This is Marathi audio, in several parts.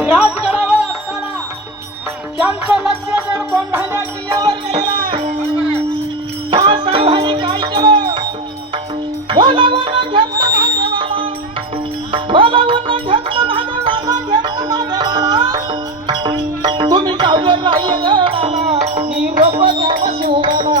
राजगडावर असताना त्यांचं लक्ष जर किल्ल्यावर गेलेलं आहे काय केलं? बोलावून घेतलं महादेवाला बोलावून घेतलं महादेवाला घेतलं महादेवाला तुम्ही जाऊन राहिले गडाला मी रोप द्यावं शिवगाला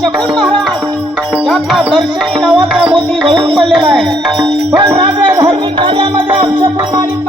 शकून महाराज यातला दर्शनी नावाचा मोती गळून पडलेला आहे पण राजा धार्मिक कार्यामध्ये अपशकून मानित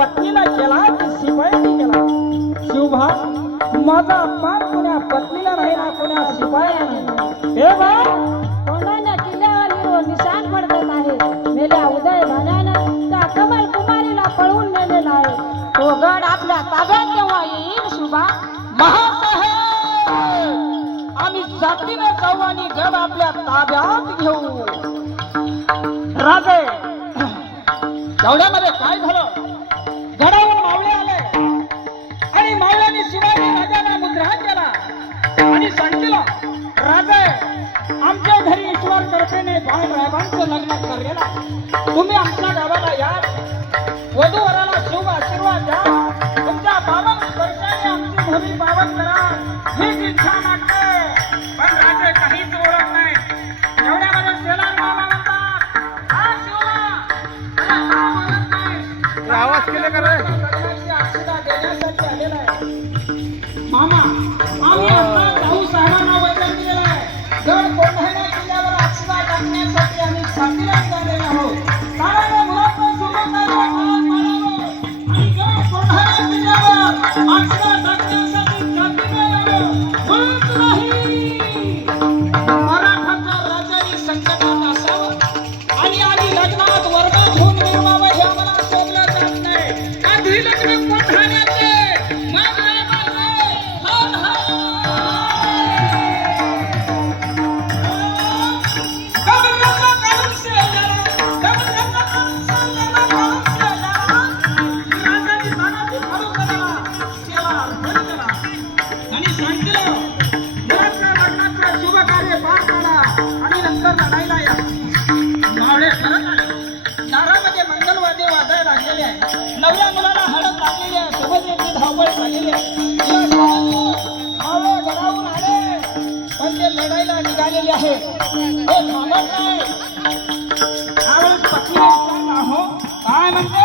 पत्नीला केला की शिपायाने केला. शिवभा माझा अपमान कुण्या पत्नीला नाही ना कुण्या शिपायाला नाही. हे बा कोणाला किल्ल्यावर हिरो निशाण पडत आहे. मेल्या उदय भाण्यानं त्या कमल कुमारीला पळवून नेलेला आहे. तो गड आपल्या ताब्यात केव्हा येईल शुभा महासाहेब आम्ही जातीने जाऊ आणि गड आपल्या ताब्यात घेऊ. राजे एवढ्यामध्ये काय झालं? बाळराबांचं लग्न ठरलेलं आहे. तुम्ही आमच्या गावाला या. वधूवराला शुभ आशीर्वाद द्या. तुमच्या पावन स्पर्शाने आमची भूमी पावन करा. हीच इच्छा मागते. पण राजे काहीच ओळख नाही. एवढ्यामध्ये शेलार मामा म्हणतात हा शिवला आवाज केले का रे? लग्नाची आशीर्वाद देण्यासाठी आलेला आहे. वाजायला लागलेले आहे. नवऱ्या मुलाला हळद लागलेली आहे. सोबत यांची धावपळ झालेली आहे. या आले. पण ते लढायला निघालेले आहे. हे थांबत नाही. त्यावेळेस पत्नीने विचारलं अहो काय म्हणते